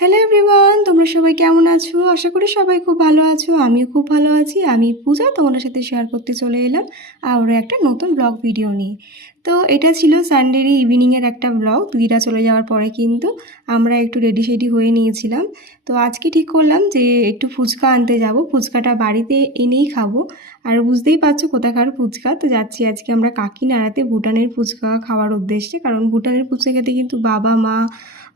Hello everyone, তোমরা সবাই কেমন আছো? আশা করি সবাই খুব ভালো আছো। আমিও খুব ভালো আছি। আমি পূজা তোমাদের সাথে শেয়ার করতে চলে এলাম আরও একটা নতুন ব্লগ ভিডিও নিয়ে। তো এটা ছিল সানডেরই ইভিনিংয়ের একটা ব্লগ। দিদিরা চলে যাওয়ার পরে কিন্তু আমরা একটু রেডি সেডি হয়ে নিয়েছিলাম। তো আজকে ঠিক করলাম যে একটু ফুচকা আনতে যাব। ফুচকাটা বাড়িতে এনেই খাবো। আর বুঝতেই পারছো কোথাকার ফুচকা। তো যাচ্ছি আজকে আমরা কাকিনাড়াতে ভুটানের ফুচকা খাওয়ার উদ্দেশ্যে, কারণ ভুটানের ফুচকা খেতে কিন্তু বাবা মা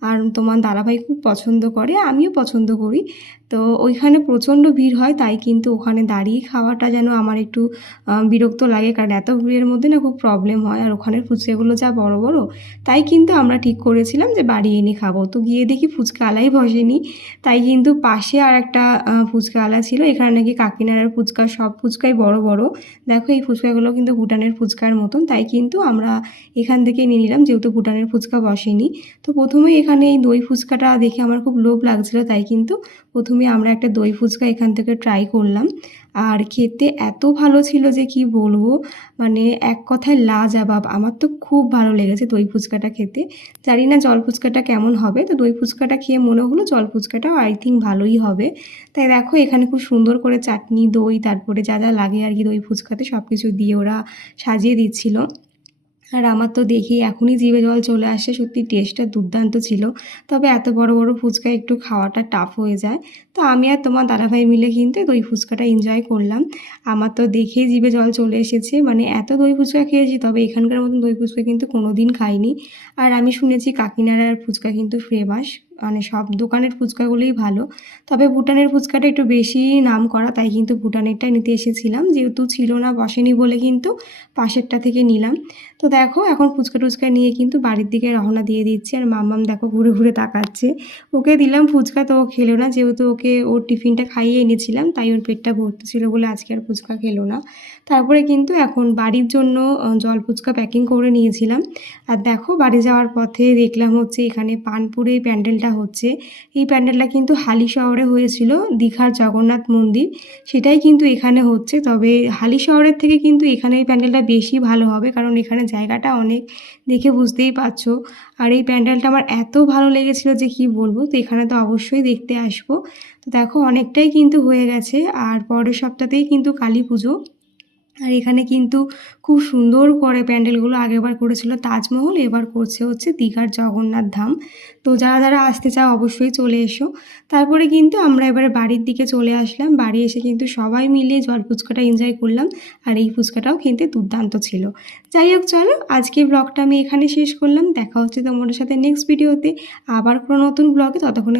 আর তোমার দাদাভাই খুব পছন্দ করে, আমিও পছন্দ করি। তো ওইখানে প্রচণ্ড ভিড় হয়, তাই কিন্তু ওখানে দাঁড়িয়ে খাওয়াটা যেন আমার একটু বিরক্ত লাগে, কারণ এত ভিড়ের মধ্যে না খুব প্রবলেম হয়। আর ওখানের ফুচকাগুলো যা বড় বড়, তাই কিন্তু আমরা ঠিক করেছিলাম যে বাড়ি এনে খাবো। তো গিয়ে দেখি ফুচকাওয়ালাই বসেনি, তাই কিন্তু পাশে আর একটা ফুচকাওয়ালা ছিল। এখানে নাকি কাকিনাড়ার ফুচকা সব ফুচকাই বড় বড়। দেখো এই ফুচকাগুলো কিন্তু ভুটানের ফুচকার মতন, তাই কিন্তু আমরা এখান থেকে নিয়ে নিলাম, যেহেতু ভুটানের ফুচকা বসেনি। তো প্রথমেই এখানে এই দই ফুচকাটা দেখে আমার খুব লোভ লাগছিল, তাই কিন্তু প্রথমে আমরা একটা দই ফুচকা এখান থেকে ট্রাই করলাম। আর খেতে এত ভালো ছিল যে কি বলবো, মানে এক কথায় লাজবাব। আমার তো খুব ভালো লেগেছে দই ফুচকাটা খেতে। জানি না জল ফুচকাটা কেমন হবে, তো দই ফুচকাটা খেয়ে মনে হলো জল ফুচকাটাও আই থিঙ্ক ভালোই হবে। তাই দেখো এখানে খুব সুন্দর করে চাটনি, দই, তারপরে যা যা লাগে আর কি দই ফুচকাতে সব কিছু দিয়ে ওরা সাজিয়ে দিচ্ছিল। আর আমার তো দেখেই এখনই জিভে জল চলে আসে। সত্যি টেস্টটা দুর্দান্ত ছিল। তবে এত বড় বড় ফুচকা একটু খাওয়াটা টাফ হয়ে যায়। তো আমি আর তোমার দাদাভাই মিলে কিন্তু দই ফুচকাটা এনজয় করলাম। আমার তো দেখেই জিভে জল চলে এসেছে, মানে এত দই ফুচকা খেয়েছি, তবে এখানকার মতন দই ফুচকা কিন্তু কোনো দিন খাইনি। আর আমি শুনেছি কাকিনাড়ার ফুচকা কিন্তু ফেমাস, মানে সব দোকানের ফুচকাগুলোই ভালো। তবে ভুটানের ফুচকাটা একটু বেশি নাম করা, তাই কিন্তু ভুটানেরটাই নিতে এসেছিলাম। যেহেতু ছিল না, বসেনি বলে কিন্তু পাশেরটা থেকে নিলাম। তো দেখো এখন ফুচকা টুচকা নিয়ে কিন্তু বাড়ির দিকে রওনা দিয়ে দিচ্ছে। আর মাম্মাম দেখো ঘুরে ঘুরে তাকাচ্ছে। ওকে দিলাম ফুচকা, তো ও খেলো না, যেহেতু ওকে ওর টিফিনটা খাইয়ে এনেছিলাম, তাই ওর পেটটা ভর্তি ছিল বলে আজকে আর ফুচকা খেলো না। তারপরে কিন্তু এখন বাড়ির জন্য জল ফুচকা প্যাকিং করে নিয়েছিলাম। আর দেখো বাড়ি যাওয়ার পথে দেখলাম হচ্ছে এখানে পানপুরে এই প্যান্ডেলটা হচ্ছে। এই প্যান্ডেলটা কিন্তু হালি শহরে হয়েছিল, দীঘার জগন্নাথ মন্দির, সেটাই কিন্তু এখানে হচ্ছে। তবে হালি শহরের থেকে কিন্তু এখানে এই প্যান্ডেলটা বেশি ভালো হবে, কারণ এখানে জায়গাটা অনেক, দেখে বুঝতেই পারছো। আর এই প্যান্ডেলটা আমার এত ভালো লেগেছিল যে কি বলবো। তো এখানে তো অবশ্যই দেখতে আসবো। তো দেখো অনেকটাই কিন্তু হয়ে গেছে, আর পরের সপ্তাহতেই কিন্তু কালী পুজো। আর এখানে কিন্তু খুব সুন্দর করে প্যান্ডেলগুলো আগেরবার করেছিল তাজমহল, এবার করছে হচ্ছে দীঘার জগন্নাথ ধাম। তো যারা যারা আসতে চাও অবশ্যই চলে এসো। তারপরে কিন্তু আমরা এবারে বাড়ির দিকে চলে আসলাম। বাড়ি এসে কিন্তু সবাই মিলে জল ফুচকাটা এনজয় করলাম। আর এই ফুচকাটাও খেতে দুর্দান্ত ছিল। যাই হোক চলো, আজকে ব্লগটা আমি এখানে শেষ করলাম। দেখা হচ্ছে তোমাদের সাথে নেক্সট ভিডিওতে আবার কোনো নতুন ব্লগে। ততক্ষণে